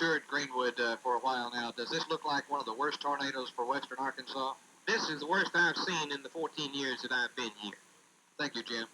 toured Greenwood for a while now. Does this look like one of the worst tornadoes for western Arkansas? This is the worst I've seen in the 14 years that I've been here. Thank you, Jim.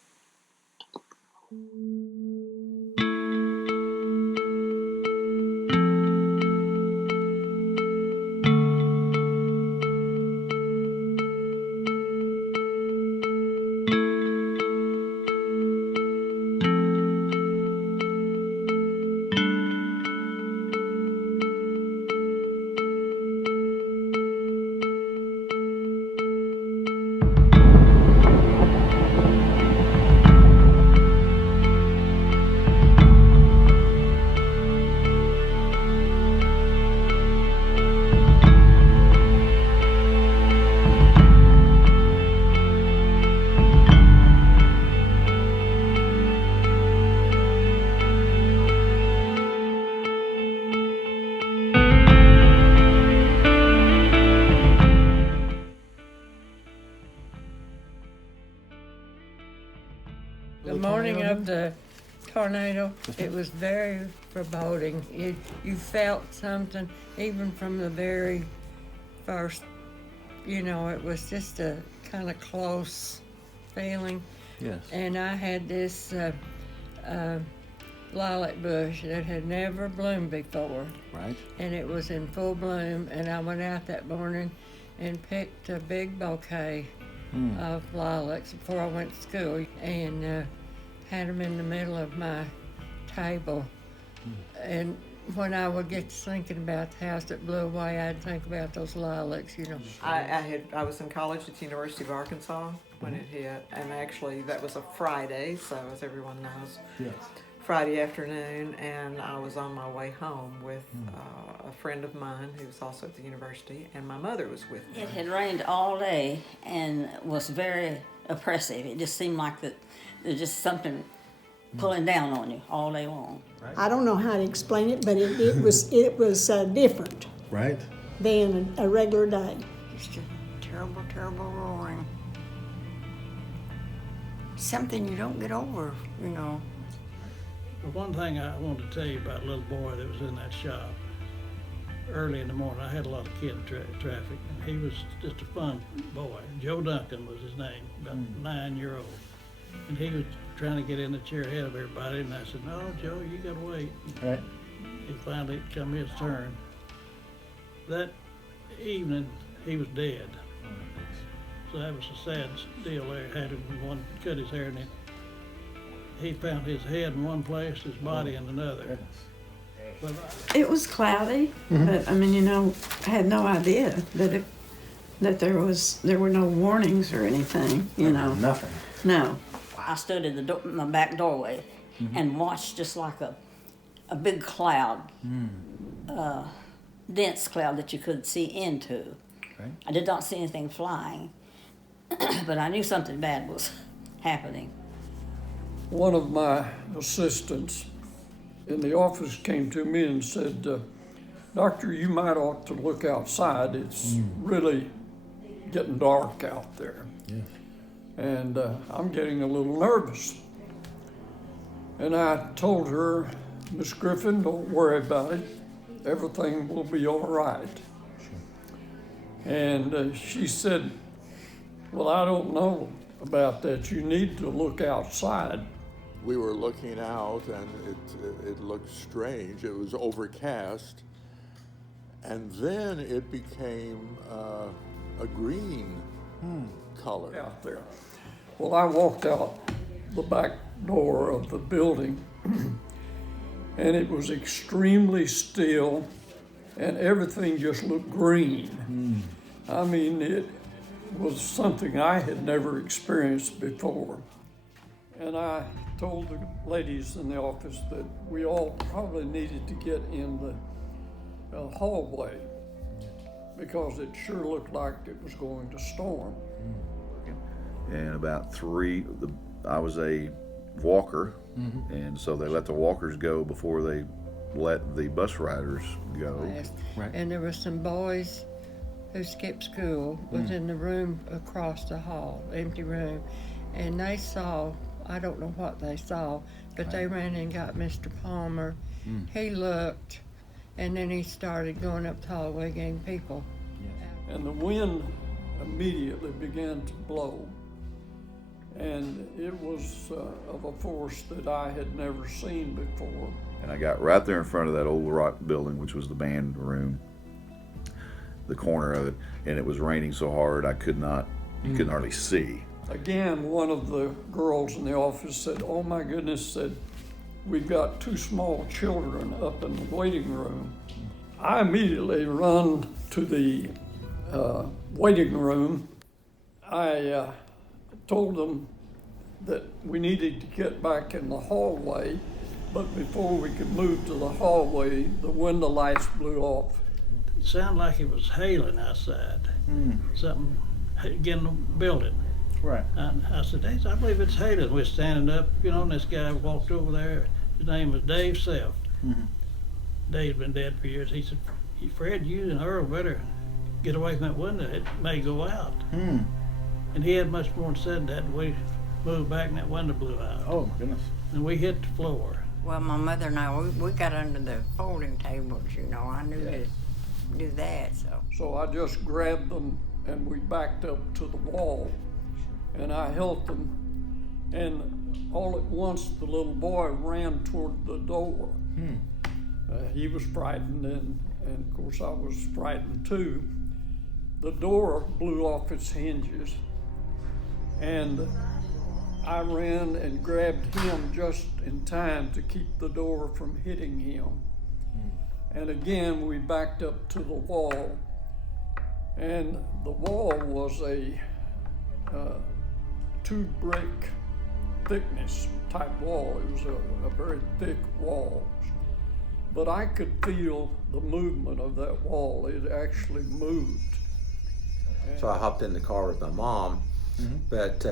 The morning of the tornado, it was very foreboding. You felt something, even from the very first, it was just a kind of close feeling. Yes. And I had this lilac bush that had never bloomed before. Right. And it was in full bloom, and I went out that morning and picked a big bouquet of lilacs before I went to school, and had them in the middle of my table. And when I would get to thinking about the house that blew away, I'd think about those lilacs, I was in college at the University of Arkansas when it hit, and actually that was a Friday, so as everyone knows, Yes. Friday afternoon, and I was on my way home with a friend of mine who was also at the university, and my mother was with me. It had rained all day and was very oppressive. It just seemed like there's just something pulling down on you all day long. I don't know how to explain it, but it was different Right. than a regular day. Just a terrible, terrible roaring. Something you don't get over, But one thing I wanted to tell you about a little boy that was in that shop. Early in the morning, I had a lot of kid traffic, and he was just a fun boy. Joe Duncan was his name, about 9-year-old. And he was trying to get in the chair ahead of everybody, and I said, "No, Joe, you gotta wait." Right. And finally, it come his turn. That evening, he was dead. So that was a sad deal there. Had him one cut his hair, and he found his head in one place, his body in another. But It was cloudy, but I had no idea that there were no warnings or anything. Nothing. No. I stood in my back doorway and watched just like a big cloud, dense cloud that you could see into. Right. I did not see anything flying, but I knew something bad was happening. One of my assistants in the office came to me and said, "Doctor, you might ought to look outside. It's really getting dark out there." Yes. And I'm getting a little nervous. And I told her, "Miss Griffin, don't worry about it. Everything will be all right." Sure. And she said, "Well, I don't know about that. You need to look outside." We were looking out, and it looked strange. It was overcast, and then it became a green color out there. Well, I walked out the back door of the building, and it was extremely still, and everything just looked green. I mean, it was something I had never experienced before. And I told the ladies in the office that we all probably needed to get in the hallway because it sure looked like it was going to storm. And about 3, I was a walker, and so they let the walkers go before they let the bus riders go. Yes. Right. And there were some boys who skipped school was in the room across the hall, empty room, and they saw, I don't know what they saw, but they ran and got Mr. Palmer. He looked and then he started going up tall, we getting people. And the wind immediately began to blow. And it was of a force that I had never seen before. And I got right there in front of that old rock building, which was the band room, the corner of it, and it was raining so hard you couldn't hardly see. Again, one of the girls in the office said, "Oh my goodness," said, "we've got 2 small children up in the waiting room." I immediately run to the waiting room. I told them that we needed to get back in the hallway, but before we could move to the hallway, the window lights blew off. It sounded like it was hailing outside. Something getting the building. Right. And I said, I believe it's hailing. We're standing up, and this guy walked over there. His name was Dave Self. Dave's been dead for years. He said, Fred, you and Earl better get away from that window. It may go out. And he had much more said that. We moved back and that window blew out. Oh, my goodness. And we hit the floor. Well, my mother and I, we got under the folding tables, I knew to do that, so. So I just grabbed them and we backed up to the wall and I held them, and all at once the little boy ran toward the door. He was frightened and of course I was frightened too. The door blew off its hinges and I ran and grabbed him just in time to keep the door from hitting him. And again, we backed up to the wall, and the wall was a 2-brick thickness type wall. It was a very thick wall. But I could feel the movement of that wall. It actually moved. So I hopped in the car with my mom, but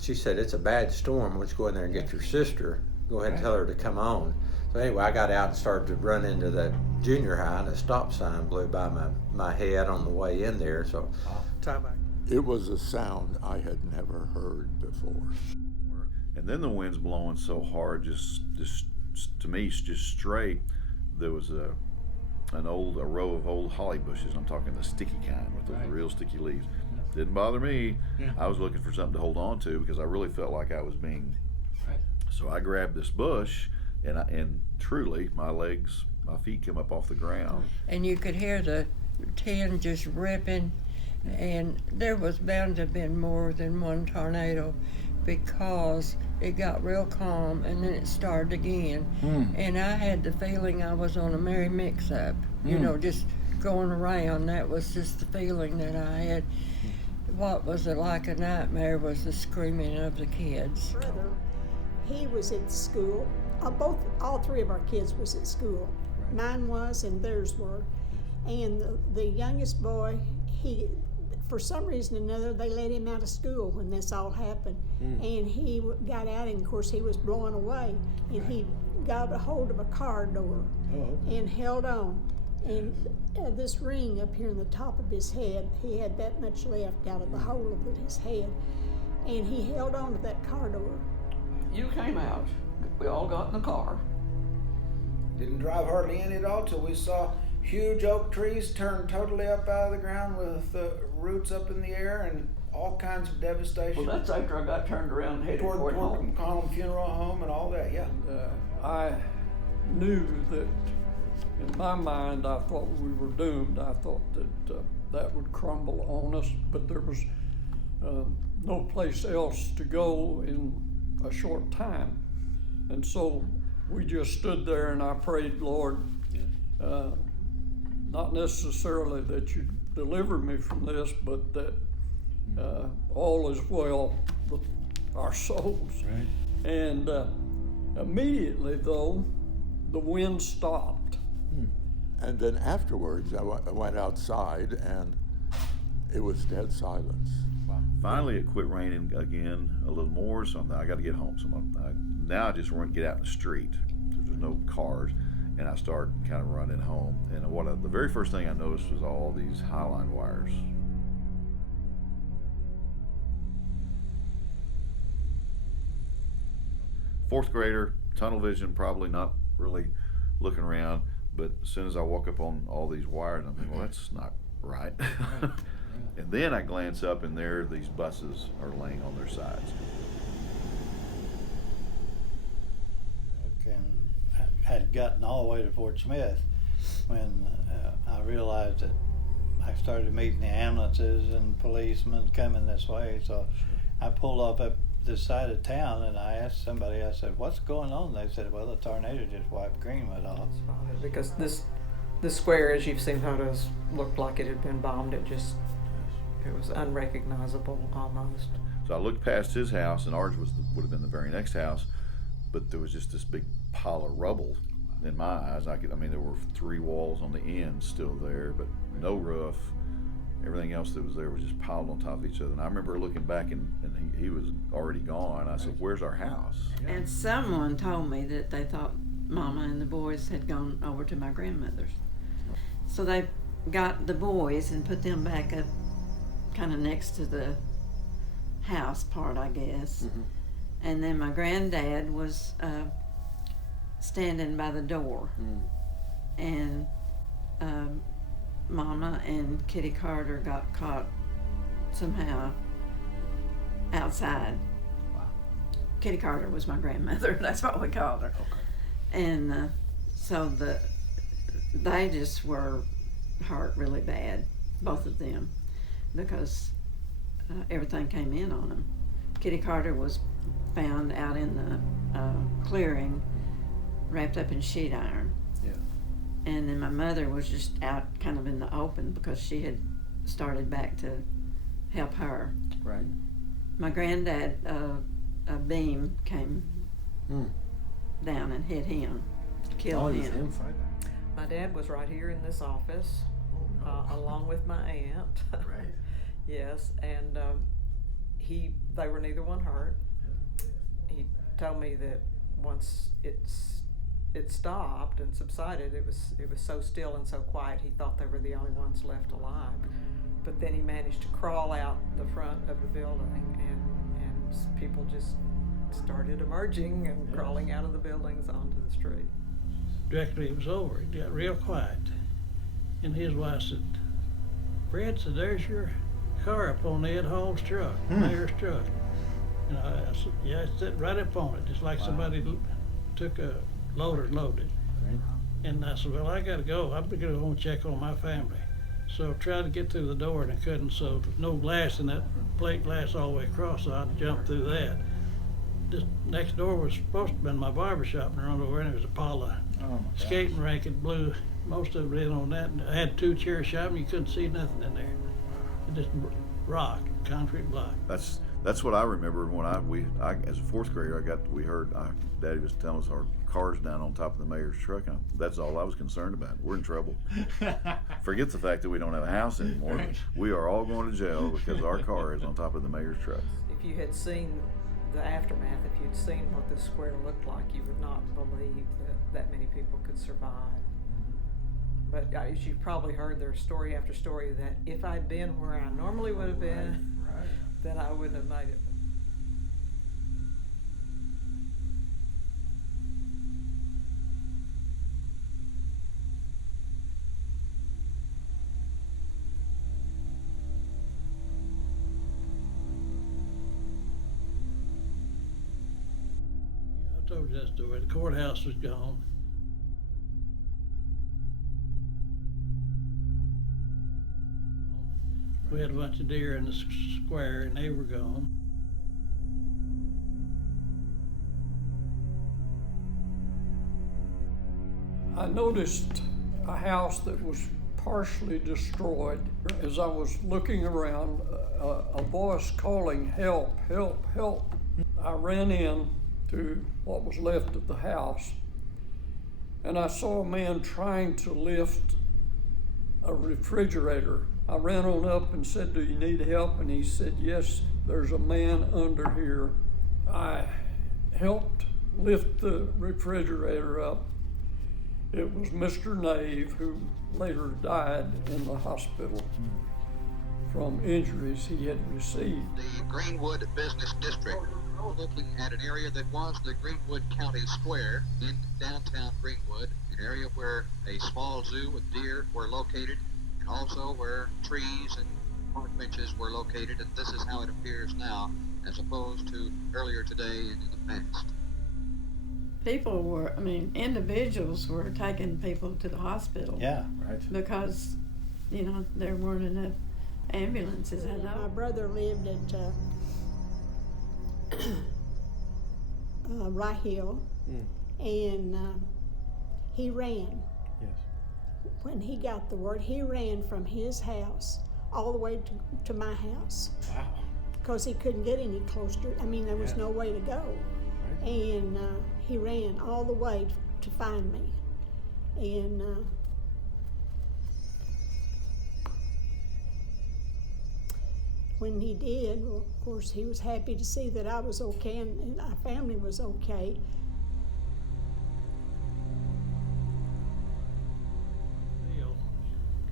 she said, it's a bad storm. Why don't you go in there and get your sister? Go ahead and tell her to come on. So anyway, I got out and started to run into the junior high, and a stop sign blew by my head on the way in there. So It was a sound I had never heard before. And then the wind's blowing so hard, just to me, just straight. There was a row of old holly bushes. I'm talking the sticky kind with those real sticky leaves. Didn't bother me. I was looking for something to hold on to because I really felt like I was being. So I grabbed this bush, and truly, my feet come up off the ground. And you could hear the tin just ripping, and there was bound to have been more than one tornado because it got real calm and then it started again. And I had the feeling I was on a merry mix-up, just going around. That was just the feeling that I had. What was like a nightmare was the screaming of the kids. Brother, he was at school. All 3 of our kids was at school. Mine was and theirs were. And the youngest boy, for some reason or another, they let him out of school when this all happened. And he got out, and of course he was blowing away. And he got a hold of a car door and held on. And this ring up here in the top of his head, he had that much left out of the hole of his head. And he held on to that car door. You came out. We all got in the car. Didn't drive hardly any at all till we saw huge oak trees turn totally up out of the ground with the roots up in the air and all kinds of devastation. Well, that's after I got turned around and headed toward home. Column Funeral Home and all that, I knew that in my mind I thought we were doomed. I thought that that would crumble on us, but there was no place else to go in a short time. And so we just stood there and I prayed, Lord, not necessarily that you deliver me from this, but that all is well with our souls. Right. And immediately, though, the wind stopped. And then afterwards, I went outside, and it was dead silence. Finally, it quit raining again a little more, so I got to get home. So now I just want to get out in the street. There's no cars, and I start kind of running home. And the very first thing I noticed was all these highline wires. Fourth grader, tunnel vision, probably not really looking around, But as soon as I walk up on all these wires, I'm thinking, well, that's not right. And then I glance up, and there these buses are laying on their sides. And I had gotten all the way to Fort Smith when I realized that I started meeting the ambulances and policemen coming this way. So I pulled up at this side of town, and I asked somebody, I said, what's going on? They said, well, the tornado just wiped Greenwood off. Because this square, as you've seen photos, looked like it had been bombed. It was unrecognizable almost. So I looked past his house, and ours would have been the very next house, but there was just this big pile of rubble. In my eyes, there were 3 walls on the end still there, but no roof. Everything else that was there was just piled on top of each other. And I remember looking back, and he was already gone. I said, where's our house? And someone told me that they thought Mama and the boys had gone over to my grandmother's. So they got the boys and put them back up kind of next to the house part, I guess. Mm-hmm. And then my granddad was standing by the door. And Mama and Kitty Carter got caught somehow outside. Wow. Kitty Carter was my grandmother. That's what we called her. Okay. And so they just were hurt really bad, both of them, because everything came in on them. Kitty Carter was found out in the clearing, wrapped up in sheet iron. Yeah. And then my mother was just out kind of in the open because she had started back to help her. Right. My granddad, a beam came down and hit him, killed him. My dad was right here in this office, along with my aunt. Right. Yes, and they were neither one hurt. He told me that once it stopped and subsided, it was so still and so quiet, he thought they were the only ones left alive. But then he managed to crawl out the front of the building, and people just started emerging and crawling out of the buildings onto the street. Directly it was over, it got real quiet. And his wife said, Fred, said, there's your car up on Ed Hall's truck, mayor's truck. And I said, yeah, it's sitting right up on it, just like somebody took a loader and loaded. Right. And I said, well, I gotta go. I'm gonna go and check on my family. So I tried to get through the door and I couldn't, so there's no glass in that plate glass all the way across, so I jumped through that. This next door was supposed to have been my barber shop, and around over there was a pile of skating rink. It blew most of it in on that. And I had 2 chair shop, and you couldn't see nothing in there. It just rock, concrete block. That's what I remember when I as a 4th grader, we heard Daddy was telling us our cars down on top of the mayor's truck, and that's all I was concerned about. We're in trouble. Forget the fact that we don't have a house anymore. Right. We are all going to jail because our car is on top of the mayor's truck. If you had seen the aftermath, if you'd seen what this square looked like, you would not believe that many people could survive. But as you've probably heard, there's story after story that if I'd been where I normally would have been, then I wouldn't have made it. I told you that story. The courthouse was gone. We had a bunch of deer in the square, and they were gone. I noticed a house that was partially destroyed. As I was looking around, a voice calling, help, help, help. I ran in to what was left of the house, and I saw a man trying to lift a refrigerator. I ran on up and said, do you need help? And he said, yes, there's a man under here. I helped lift the refrigerator up. It was Mr. Nave, who later died in the hospital from injuries he had received. The Greenwood Business District, looking at an area that was the Greenwood County Square in downtown Greenwood, an area where a small zoo with deer were located, and also where trees and park benches were located, and this is how it appears now, as opposed to earlier today and in the past. People were, individuals were taking people to the hospital. Yeah, right. Because, there weren't enough ambulances. I know. My brother lived at Rye Hill, and he ran. Yes. When he got the word, he ran from his house all the way to my house. Wow. Because he couldn't get any closer. There was no way to go. Right. And he ran all the way to find me. And when he did, well, of course, he was happy to see that I was okay and our family was okay.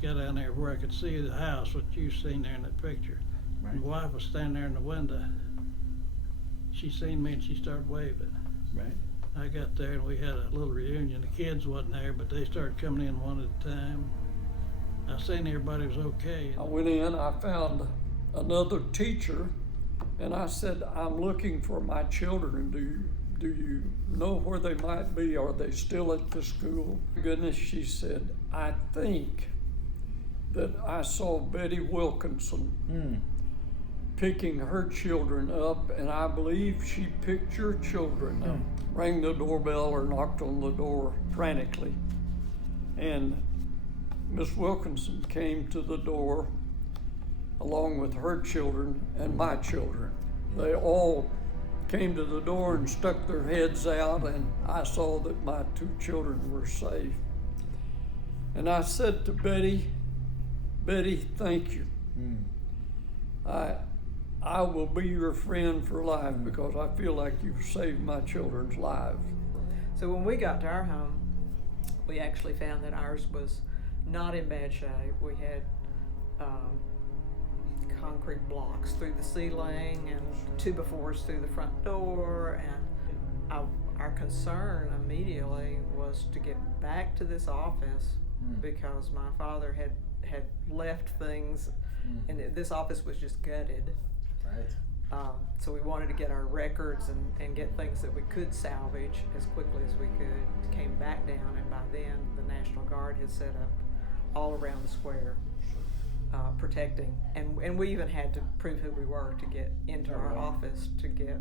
Got down there where I could see the house, what you seen there in that picture. Right. My wife was standing there in the window. She seen me and she started waving. Right. I got there and we had a little reunion. The kids wasn't there, but they started coming in one at a time. I seen everybody was okay. I went in, I found another teacher, and I said, I'm looking for my children. Do you know where they might be? Are they still at the school? Goodness, she said, I think that I saw Betty Wilkinson picking her children up, and I believe she picked your children up. Rang the doorbell or knocked on the door frantically. And Miss Wilkinson came to the door along with her children and my children. They all came to the door and stuck their heads out, and I saw that my two children were safe. And I said to Betty, thank you. I will be your friend for life because I feel like you've saved my children's lives. So when we got to our home, we actually found that ours was not in bad shape. We had concrete blocks through the ceiling and 2x4s through the front door, and our concern immediately was to get back to this office because my father had left things, and this office was just gutted. Right. So we wanted to get our records and get things that we could salvage as quickly as we could. Came back down, and by then the National Guard had set up all around the square, protecting. And we even had to prove who we were to get into our office to get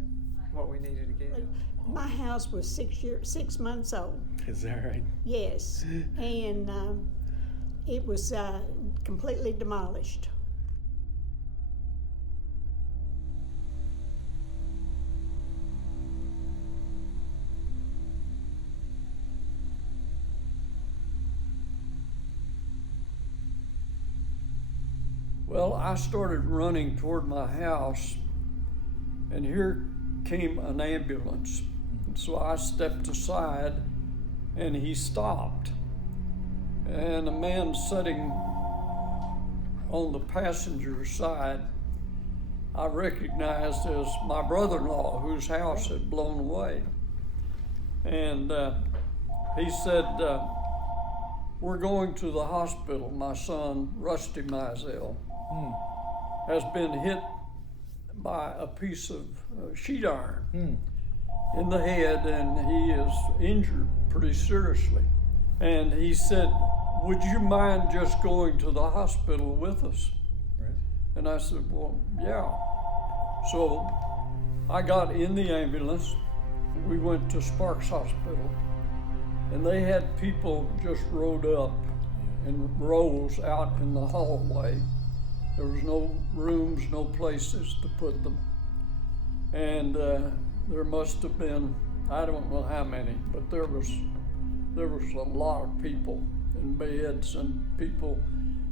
what we needed to get. My house was 6 months old. Is that right? Yes, and it was completely demolished. Well, I started running toward my house, and here came an ambulance. And so I stepped aside, and he stopped. And a man sitting on the passenger side, I recognized as my brother-in-law, whose house had blown away. And he said, we're going to the hospital. My son, Rusty Mizell, has been hit by a piece of sheet iron in the head, and he is injured pretty seriously. And he said, would you mind just going to the hospital with us? Right. And I said, well, yeah. So I got in the ambulance. We went to Sparks Hospital, and they had people just rode up in rows out in the hallway. There was no rooms, no places to put them. And there must have been, I don't know how many, but there was a lot of people in beds and people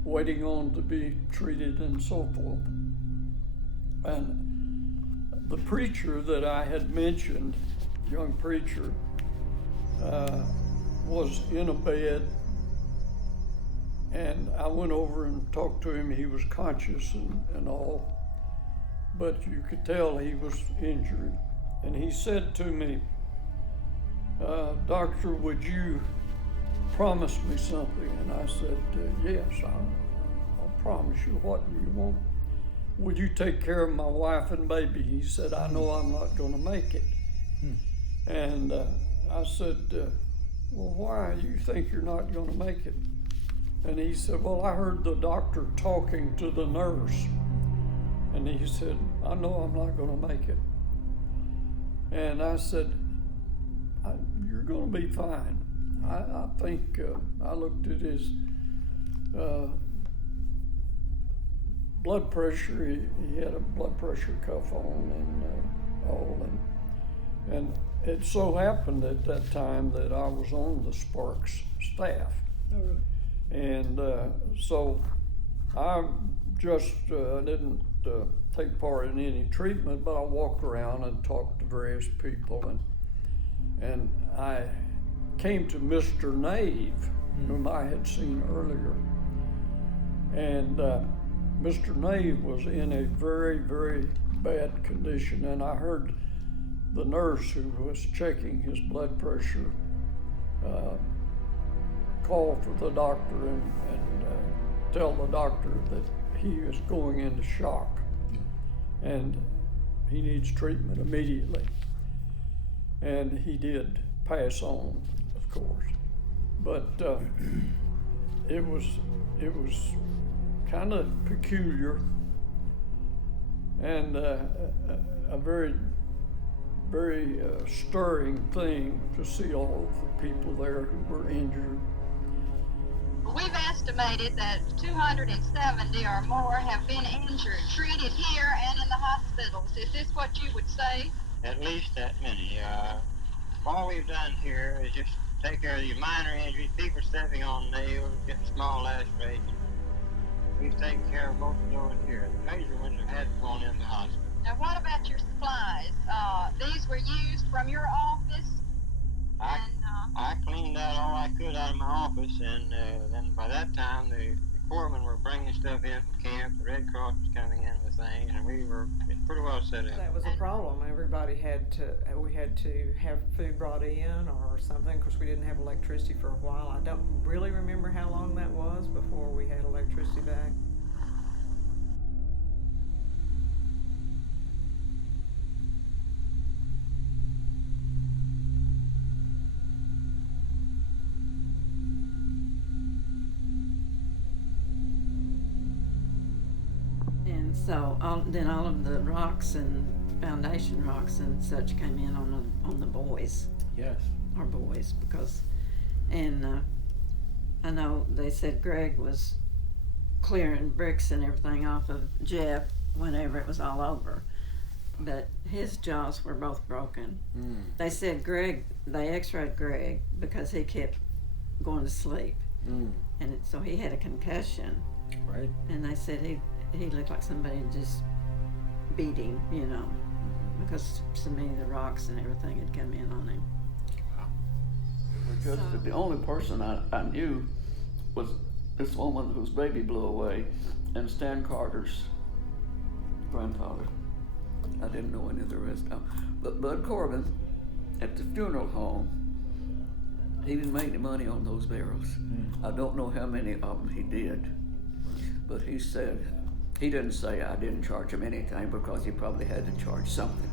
waiting on to be treated and so forth. And the preacher that I had mentioned, young preacher, was in a bed, and I went over and talked to him. He was conscious and all, but you could tell he was injured. And he said to me, Doctor, would you promise me something? And I said, yes, I'll promise you. What do you want? Would you take care of my wife and baby? He said, I know I'm not going to make it. And I said, well, why? You think you're not going to make it? And he said, well, I heard the doctor talking to the nurse. And he said, I know I'm not going to make it. And I said, you're going to be fine. I think I looked at his blood pressure. He had a blood pressure cuff on and all. And it so happened at that time that I was on the Sparks staff. Oh, really? And so I just didn't take part in any treatment, but I walked around and talked to various people. And I came to Mr. Nave, whom I had seen earlier. And Mr. Nave was in a very, very bad condition. And I heard the nurse who was checking his blood pressure call for the doctor and tell the doctor that he is going into shock and he needs treatment immediately. And he did pass on, of course, but it was kind of peculiar and a very stirring thing to see all of the people there who were injured. We've estimated that 270 or more have been injured, treated here and in the hospitals. Is this what you would say? At least that many. All we've done here is just take care of the minor injuries, people stepping on nails, getting small lacerations. We've taken care of most of those here. The major ones have had to go in the hospital. Now, what about your supplies? These were used from your office? I cleaned out all I could out of my office, and then by that time, the corpsmen were bringing stuff in from camp. The Red Cross was coming in with things, and we were pretty well set up. That was a problem. Everybody we had to have food brought in or something, because we didn't have electricity for a while. I don't really remember how long that was before we had electricity back. So all of the rocks and foundation rocks and such came in on the boys. Yes. Our boys, because, and I know they said Greg was clearing bricks and everything off of Jeff whenever it was all over, but his jaws were both broken. They said they x-rayed Greg because he kept going to sleep, and so he had a concussion. Right. And they said he looked like somebody just beat him, because so many of the rocks and everything had come in on him. Because the only person I knew was this woman whose baby blew away, and Stan Carter's grandfather. I didn't know any of the rest of them. But Bud Corbin, at the funeral home, he didn't make any money on those barrels. I don't know how many of them he did, but he said, he didn't say I didn't charge him anything because he probably had to charge something.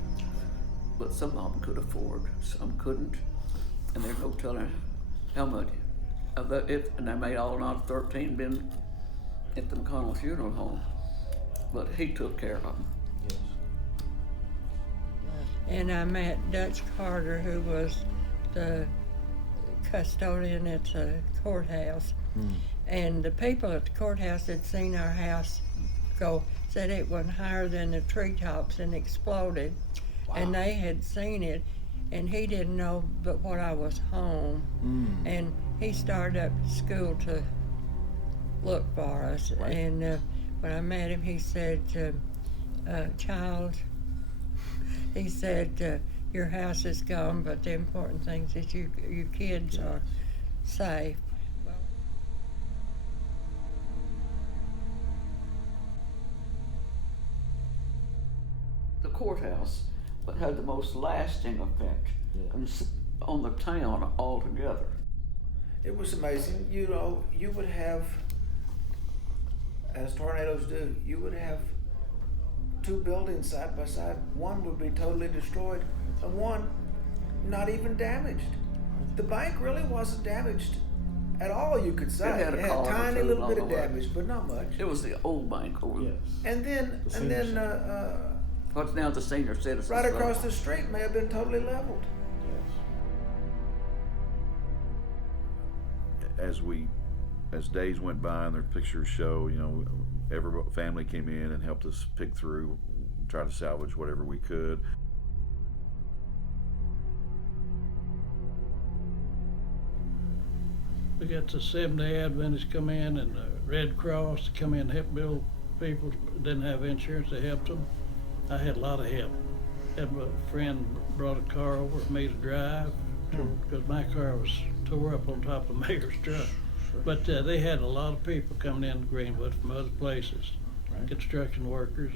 But some of them could afford, some couldn't, and there's no telling how much. And they may all not 13 been at the McConnell funeral home, but he took care of them. Yes. And I met Dutch Carter, who was the custodian at the courthouse. And the people at the courthouse had seen our house go, said it went higher than the treetops and exploded. Wow. And they had seen it, and he didn't know but what I was home. And he started up school to look for us. Right. And when I met him, he said, child, he said, your house is gone, but the important thing is that your kids are safe. The courthouse had the most lasting effect on the town altogether. It was amazing. You know, you would have, as tornadoes do, you would have two buildings side by side. One would be totally destroyed, and one not even damaged. The bank really wasn't damaged at all, you could say. It had a a column or tiny two little along bit of the way. damage, but not much. It was the old bank over. Yes. And then, What's now the senior citizens. right across the street may have been totally leveled. As days went by and their pictures show, every family came in and helped us pick through, try to salvage whatever we could. We got the Seventh-day Adventists come in and the Red Cross to come in and help build people that didn't have insurance. They helped them. I had a lot of help. Had a friend brought a car over for me to drive because my car was tore up on top of the mayor's truck. But they had a lot of people coming in to Greenwood from other places, construction workers,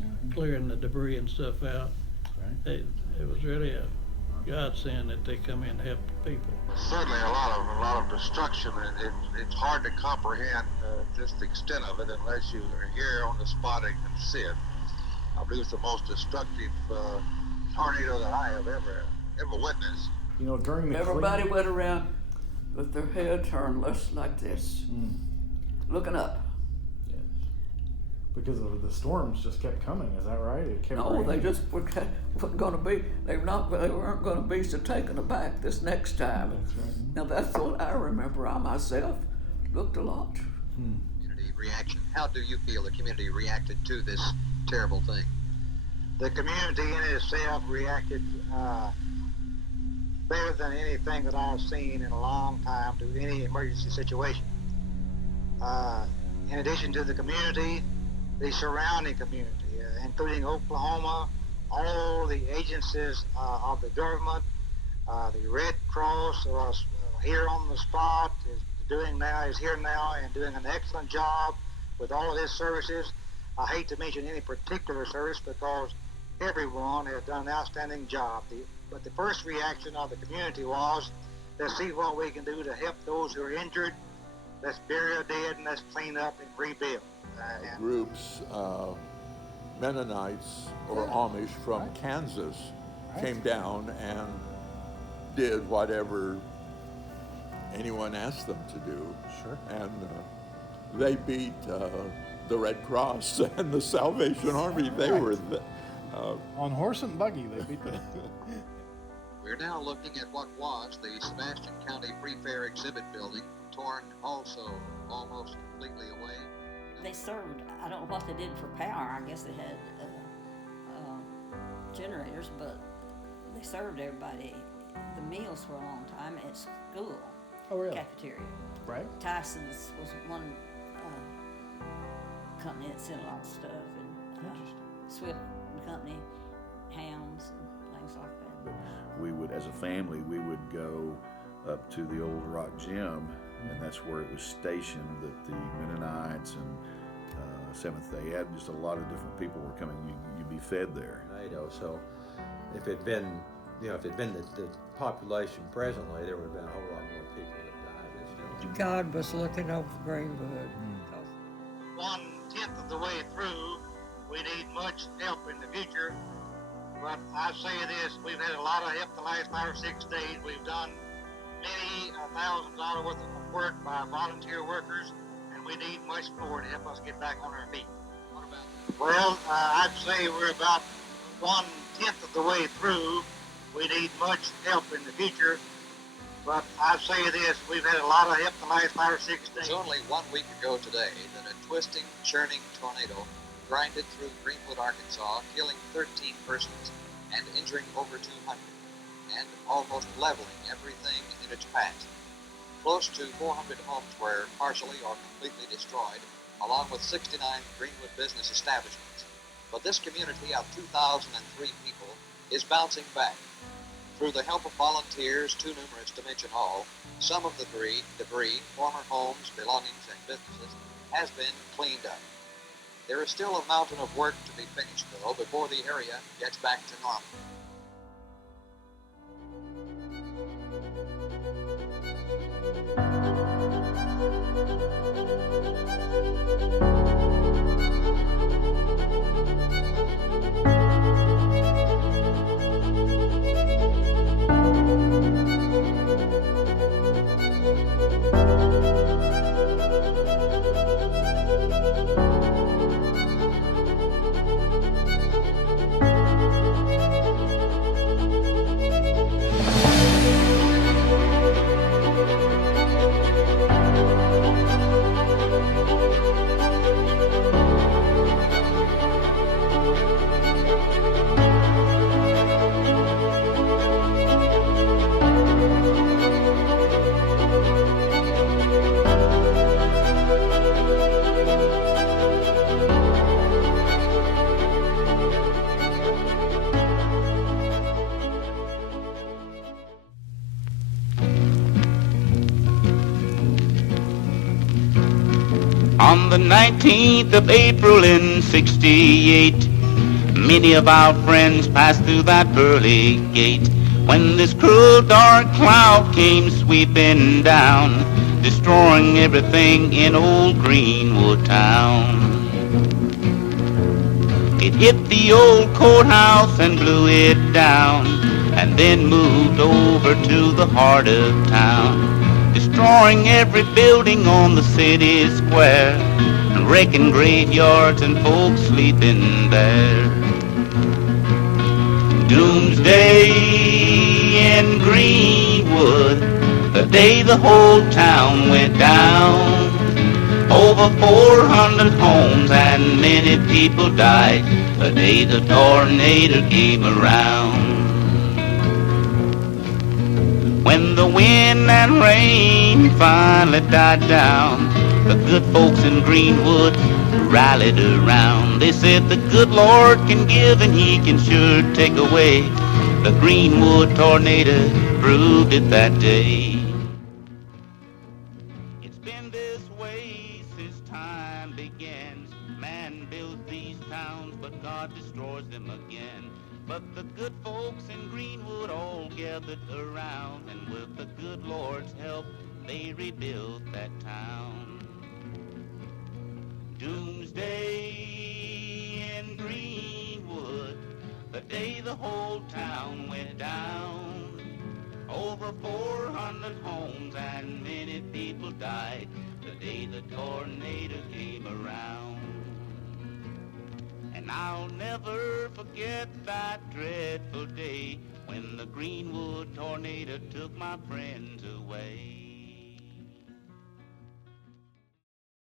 and clearing the debris and stuff out. It was really a godsend that they come in and help the people. Certainly a lot of destruction, and it's hard to comprehend just the extent of it unless you are here on the spot and can see it. I believe it's the most destructive tornado that I have ever witnessed. During the everybody went around with their head turned like this, looking up. Yes. Because the storms just kept coming. Is that right? It kept No, raining. they just weren't going to be. They weren't going to be so taken aback this next time. That's right. Now that's what I remember. I myself looked a lot. Community reaction. How do you feel the community reacted to this terrible thing? The community in itself reacted better than anything that I've seen in a long time to any emergency situation. In addition to the community, the surrounding community, including Oklahoma, all the agencies of the government, the Red Cross was here on the spot, is here now and doing an excellent job with all of his services. I hate to mention any particular service because everyone has done an outstanding job. But the first reaction of the community was, let's see what we can do to help those who are injured. Let's bury the dead and let's clean up and rebuild. Groups, Mennonites or Amish from Kansas came down and did whatever anyone asked them to do. Sure. And they beat the Red Cross and the Salvation Army. They were on horse and buggy. They beat them. We're now looking at what was the Sebastian County Pre-Fair Exhibit Building, torn also almost completely away. They served, I don't know what they did for power. I guess they had generators, but they served everybody the meals for a long time at school. Oh, really? Cafeteria. Right. Tyson's was one company that sent a lot of stuff, and Swift Company, hams and things like that. We would, as a family, we would go up to the old rock gym, and that's where it was stationed, that the Mennonites and Seventh-day Adventists, just a lot of different people were coming. You'd be fed there. So if it'd been, the population presently, there would have been a whole lot more people that died. God was looking over Greenwood. 1/10 of the way through, we need much help in the future. But I say this, we've had a lot of help the last 5 or 6 days. We've done many $1,000s worth of work by volunteer workers, and we need much more to help us get back on our feet. What about? Well, I'd say we're about 1/10 of the way through. We need much help in the future. But I say this, we've had a lot of help the last 5 or 6 days. It's only 1 week ago today that a twisting, churning tornado grinded through Greenwood, Arkansas, killing 13 persons and injuring over 200, and almost leveling everything in its path. Close to 400 homes were partially or completely destroyed, along with 69 Greenwood business establishments. But this community of 2,003 people is bouncing back. Through the help of volunteers, too numerous to mention all, some of the debris, former homes, belongings, and businesses, has been cleaned up. There is still a mountain of work to be finished, though, before the area gets back to normal. On the 19th of April in '68, many of our friends passed through that pearly gate when this cruel dark cloud came sweeping down, destroying everything in old Greenwood town. It hit the old courthouse and blew it down, and then moved over to the heart of town, destroying every building on the city square, and wrecking graveyards and folks sleeping there. Doomsday in Greenwood, the day the whole town went down. Over 400 homes and many people died the day the tornado came around. When the wind and rain finally died down, the good folks in Greenwood rallied around. They said the good Lord can give and he can sure take away. The Greenwood tornado proved it that day. It's been this way since time begins. Man builds these towns, but God destroys them again. But the good folks in Greenwood all gathered around, and with the good Lord's help, they rebuilt that town. Doomsday in Greenwood, the day the whole town went down. Over 400 homes and many people died the day the tornado came around. And I'll never forget that dreadful day when the Greenwood tornado took my friends away.